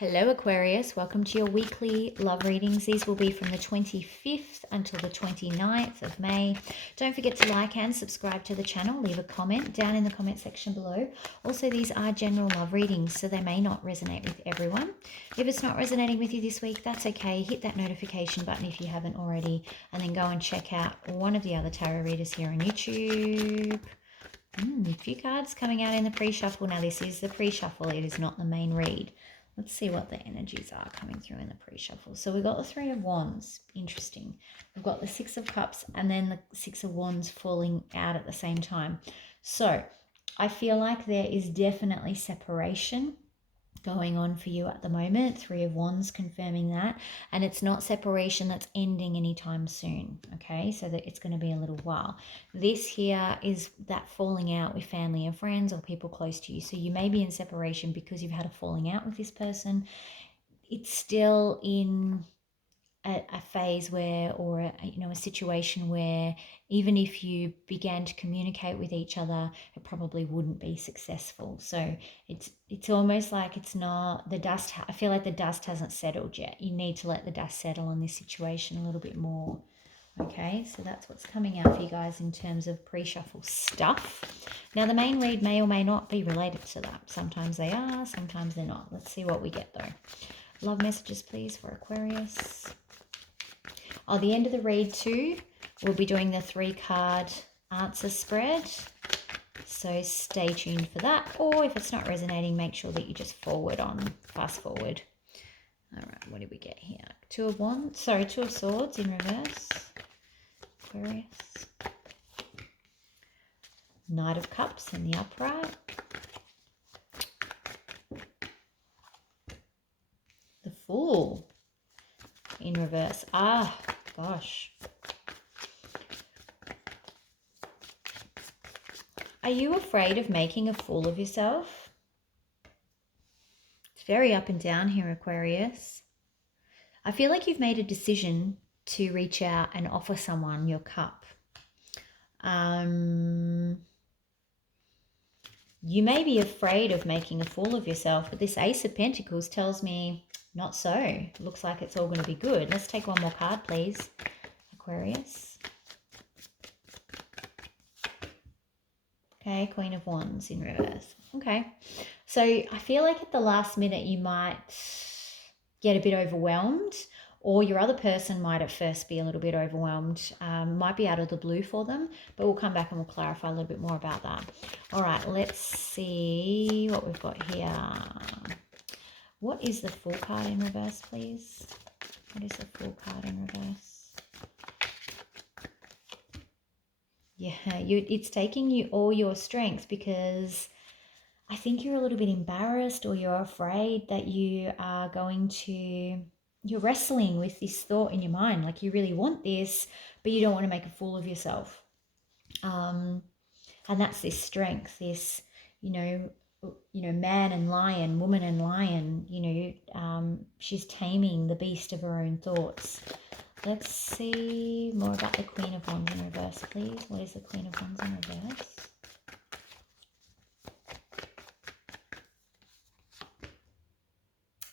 Hello Aquarius, welcome to your weekly love readings. These will be from the 25th until the 29th of May. Don't forget to like and subscribe to the channel. Leave a comment down in the comment section below. Also, these are general love readings, so they may not resonate with everyone. If it's not resonating with you this week, that's okay. Hit that notification button if you haven't already, and then go and check out one of the other tarot readers here on YouTube. A few cards coming out in the pre-shuffle. Now, this is the pre-shuffle. It is not the main read. Let's see what the energies are coming through in the pre-shuffle. So we've got the Three of Wands. Interesting. We've got the Six of Cups and then the Six of Wands falling out at the same time. So I feel like there is definitely separation going on for you at the moment. Three of Wands confirming that, and it's not separation that's ending anytime soon, okay? So that it's going to be a little while. This here is that falling out with family and friends or people close to you. So you may be in separation because you've had a falling out with this person. It's still in a phase where, or a situation where even if you began to communicate with each other, it probably wouldn't be successful. So it's almost like it's not the dust. I feel like the dust hasn't settled yet. You need to let the dust settle on this situation a little bit more. Okay, so that's what's coming out for you guys in terms of pre-shuffle stuff. Now, the main read may or may not be related to that. Sometimes they are, sometimes they're not. Let's see what we get though. Love messages, please, for Aquarius. At the end of the read too, we'll be doing the 3-card answer spread. So stay tuned for that. Or if it's not resonating, make sure that you just fast forward. All right, what did we get here? Two of Swords in reverse. Aquarius. Knight of Cups in the upright. The Fool in reverse. Gosh. Are you afraid of making a fool of yourself? It's very up and down here, Aquarius. I feel like you've made a decision to reach out and offer someone your cup. You may be afraid of making a fool of yourself, but this Ace of Pentacles tells me not so. Looks like it's all going to be good. Let's take one more card, please, Aquarius. Okay, Queen of Wands in reverse. Okay, so I feel like at the last minute you might get a bit overwhelmed, or your other person might at first be a little bit overwhelmed. Might be out of the blue for them, but we'll come back and we'll clarify a little bit more about that. All right, let's see what we've got here. What is the Fool card in reverse, please? What is the Fool card in reverse? Yeah, it's taking you all your strength, because I think you're a little bit embarrassed, or you're afraid that you are you're wrestling with this thought in your mind. Like you really want this, but you don't want to make a fool of yourself. And that's this strength, this, man and lion, woman and lion, she's taming the beast of her own thoughts. Let's see more about the Queen of Wands in reverse, please. What is the Queen of Wands in reverse?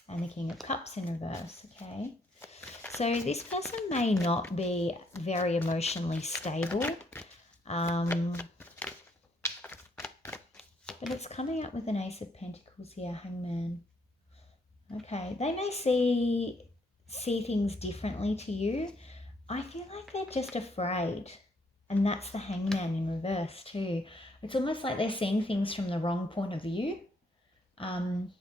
And the King of Cups in reverse, okay? So this person may not be very emotionally stable, but it's coming up with an Ace of Pentacles here, Hangman. Okay, they may see things differently to you. I feel like they're just afraid, and that's the Hangman in reverse too. It's almost like they're seeing things from the wrong point of view, and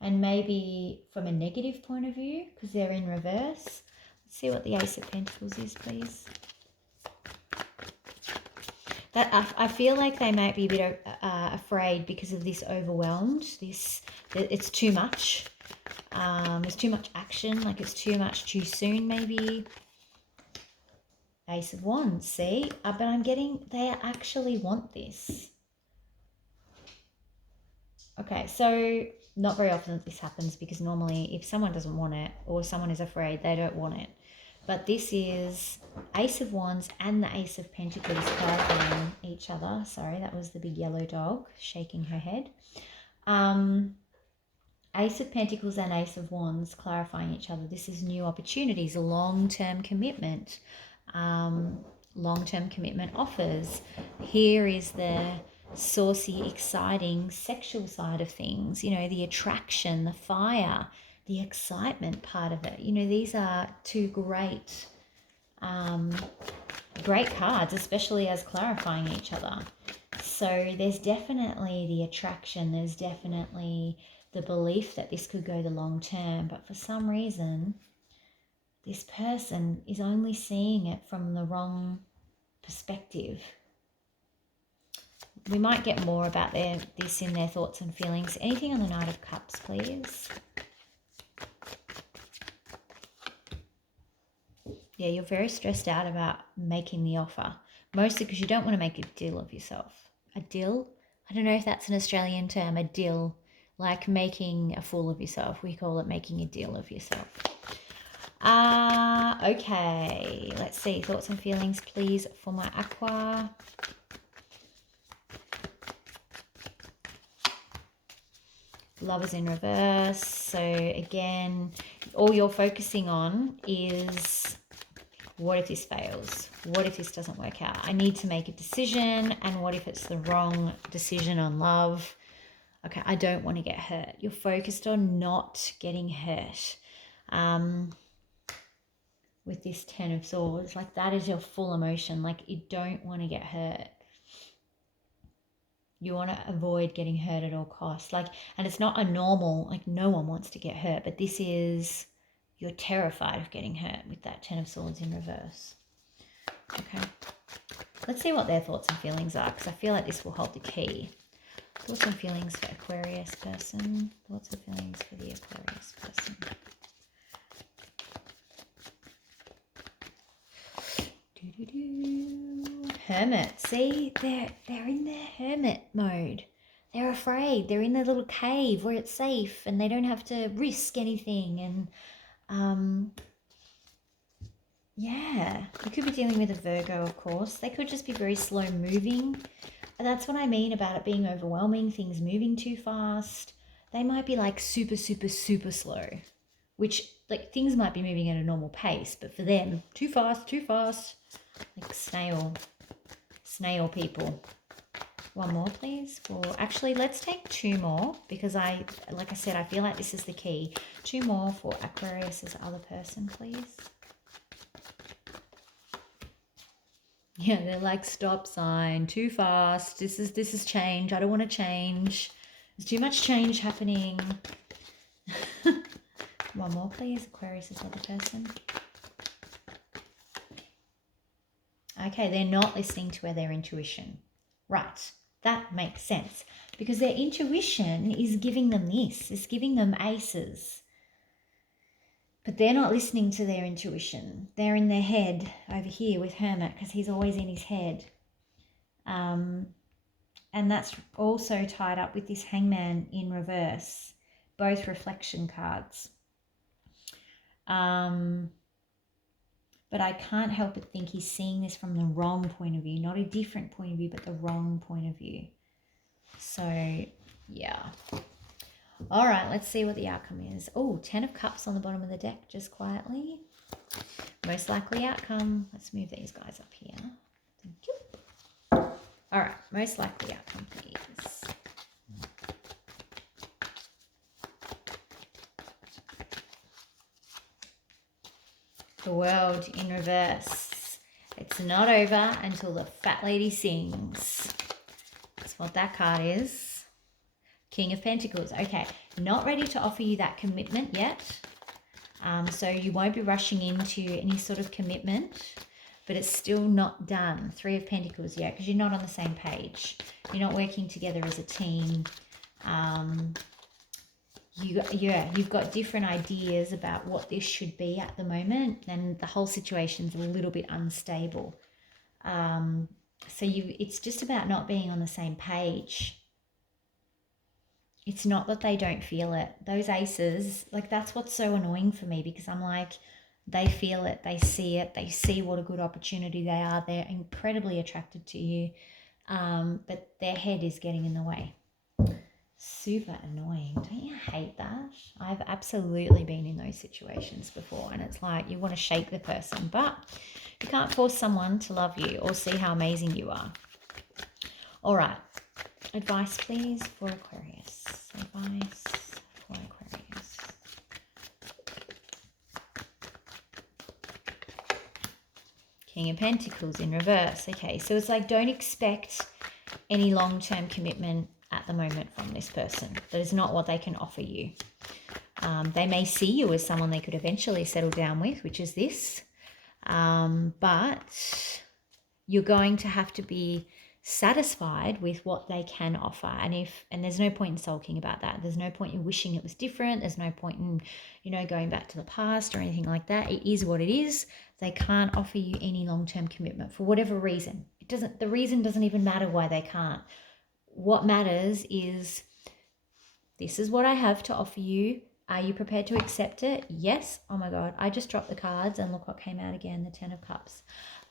maybe from a negative point of view because they're in reverse. Let's see what the Ace of Pentacles is, please. That I feel like they might be a bit afraid because of this overwhelmed. It's too much. There's too much action, like it's too much too soon maybe. Ace of Wands, see? But I'm getting they actually want this. Okay, so not very often this happens, because normally if someone doesn't want it or someone is afraid, they don't want it. But this is Ace of Wands and the Ace of Pentacles fighting each other. Sorry, that was the big yellow dog shaking her head. Ace of Pentacles and Ace of Wands clarifying each other. This is new opportunities, long-term commitment, long-term commitment offers. Here is the saucy, exciting sexual side of things, you know, the attraction, the fire, the excitement part of it. You know, these are two great cards, especially as clarifying each other. So there's definitely the attraction, there's definitely the belief that this could go the long term, but for some reason this person is only seeing it from the wrong perspective. We might get more about this in their thoughts and feelings. Anything on the Knight of Cups, please? Yeah, you're very stressed out about making the offer, mostly because you don't want to make a deal of yourself. A deal? I don't know if that's an Australian term, a deal, like making a fool of yourself. We call it making a deal of yourself. Okay, let's see. Thoughts and feelings, please, for my Aqua. Lovers in reverse. So again, all you're focusing on is, what if this fails? What if this doesn't work out? I need to make a decision. And what if it's the wrong decision on love? Okay, I don't want to get hurt. You're focused on not getting hurt. With this Ten of Swords, like that is your full emotion. Like you don't want to get hurt. You want to avoid getting hurt at all costs. Like, and it's not a normal, like no one wants to get hurt, but this is, you're terrified of getting hurt with that Ten of Swords in reverse. Okay. Let's see what their thoughts and feelings are, because I feel like this will hold the key. Thoughts and feelings for Aquarius person. Thoughts and feelings for the Aquarius person. Hermit. See, they're in their hermit mode. They're afraid. They're in their little cave where it's safe and they don't have to risk anything. And yeah, you could be dealing with a Virgo, of course. They could just be very slow moving. That's what I mean about it being overwhelming, things moving too fast. They might be like super, super, super slow, which like things might be moving at a normal pace, but for them, too fast, like snail people. One more, please. Actually, let's take two more because like I said, I feel like this is the key. Two more for Aquarius's other person, please. Yeah, they're like stop sign, too fast. This is change. I don't want to change. There's too much change happening. One more, please. Aquarius's other person. Okay, they're not listening to their intuition. Right, that makes sense. Because their intuition is giving them this. It's giving them aces. But they're not listening to their intuition. They're in their head over here with Hermit because he's always in his head. And that's also tied up with this Hangman in reverse. Both reflection cards. But I can't help but think he's seeing this from the wrong point of view. Not a different point of view, but the wrong point of view. So, yeah. All right, let's see what the outcome is. Oh, 10 of Cups on the bottom of the deck, just quietly. Most likely outcome. Let's move these guys up here. Thank you. All right, most likely outcome, please. The World in reverse. It's not over until the fat lady sings. That's what that card is. King of Pentacles. Okay, not ready to offer you that commitment yet. So you won't be rushing into any sort of commitment, but it's still not done. 3 of Pentacles, yeah, because you're not on the same page. You're not working together as a team. You've got different ideas about what this should be at the moment, and the whole situation's a little bit unstable. So it's just about not being on the same page. It's not that they don't feel it. Those aces, like that's what's so annoying for me, because I'm like, they feel it, they see what a good opportunity they are. They're incredibly attracted to you, but their head is getting in the way. Super annoying. Don't you hate that? I've absolutely been in those situations before, and it's like you want to shake the person, but you can't force someone to love you or see how amazing you are. All right. Advice, please, for Aquarius. Advice for Aquarius. King of Pentacles in reverse. Okay, so it's like don't expect any long-term commitment at the moment from this person. That is not what they can offer you. They may see you as someone they could eventually settle down with, which is this. But you're going to have to be satisfied with what they can offer. And there's no point in sulking about that. There's no point in wishing it was different. There's no point in, going back to the past or anything like that. It is what it is. They can't offer you any long-term commitment for whatever reason. The reason doesn't even matter why they can't. What matters is this is what I have to offer you. Are you prepared to accept it? Yes. Oh my God. I just dropped the cards and look what came out again, the 10 of Cups.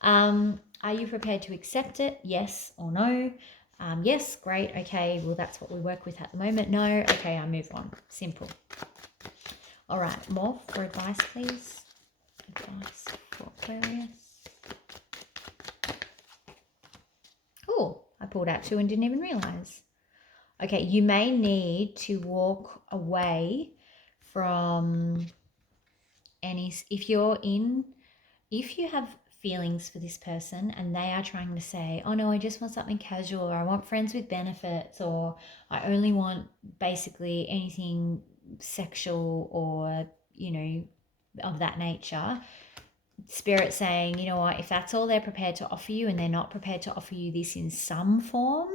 Are you prepared to accept it? Yes or no? Yes. Great. Okay. Well, that's what we work with at the moment. No. Okay. I move on. Simple. All right. More for advice, please. Advice for Aquarius. Oh, I pulled out 2 and didn't even realize. Okay, you may need to walk away from if you have feelings for this person and they are trying to say, oh no, I just want something casual, or I want friends with benefits, or I only want basically anything sexual or, of that nature. Spirit saying, you know what, if that's all they're prepared to offer you and they're not prepared to offer you this in some form,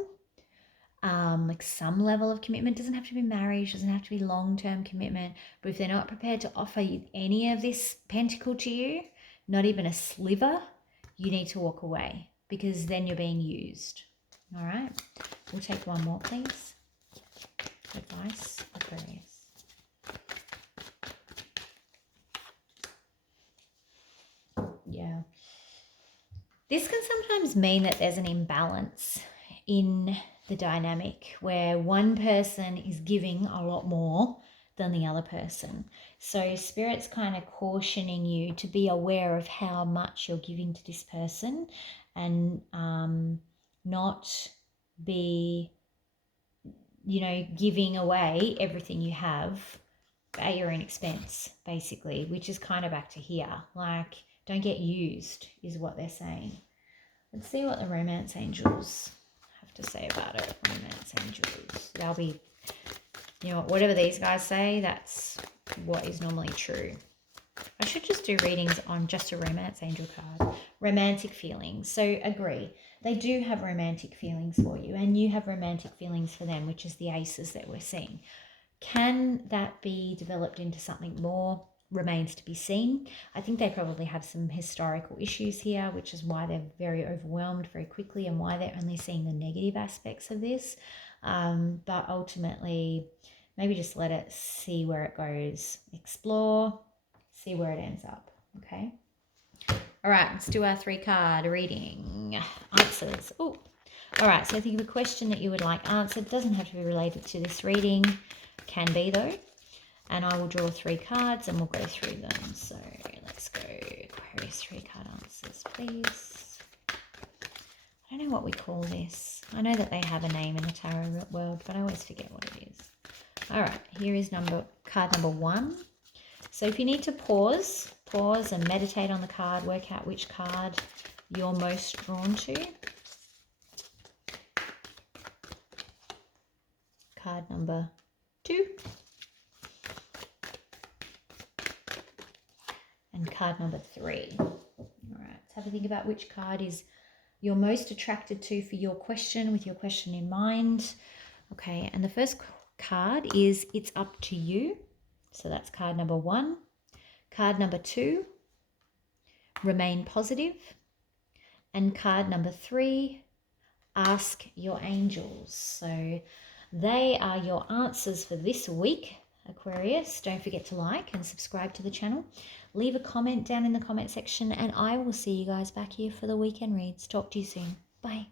like some level of commitment, doesn't have to be marriage, doesn't have to be long-term commitment, but if they're not prepared to offer you any of this pentacle to you, not even a sliver, you need to walk away, because then you're being used. All right, we'll take one more, please. Advice, Aquarius. Yeah. This can sometimes mean that there's an imbalance in the dynamic where one person is giving a lot more than the other person. So Spirit's kind of cautioning you to be aware of how much you're giving to this person, and not be, giving away everything you have at your own expense, basically, which is kind of back to here. Like, don't get used is what they're saying. Let's see what the romance angels have to say about it. Romance angels. They'll be, whatever these guys say, that's what is normally true. I should just do readings on just a romance angel card. Romantic feelings. So agree. They do have romantic feelings for you, and you have romantic feelings for them, which is the aces that we're seeing. Can that be developed into something more? Remains to be seen. I think they probably have some historical issues here, which is why they're very overwhelmed very quickly and why they're only seeing the negative aspects of this. But ultimately, maybe just let it see where it goes. Explore, see where it ends up. Okay. All right, let's do our 3-card reading. Answers. Oh, all right. So think of a question that you would like answered. It doesn't have to be related to this reading. Can be though. And I will draw 3 cards and we'll go through them. So let's go Aquarius 3-card answers, please. I don't know what we call this. I know that they have a name in the tarot world, but I always forget what it is. All right, here is card number 1. So if you need to pause and meditate on the card, work out which card you're most drawn to. Card number 2. And card number 3. All right, let's have a think about which card is you're most attracted to for your question, with your question in mind. Okay, and the first card is It's Up to You. So that's card number 1. Card number 2, Remain Positive. And card number 3, Ask Your Angels. So they are your answers for this week, Aquarius. Don't forget to like and subscribe to the channel. Leave a comment down in the comment section, and I will see you guys back here for the weekend reads. Talk to you soon. Bye.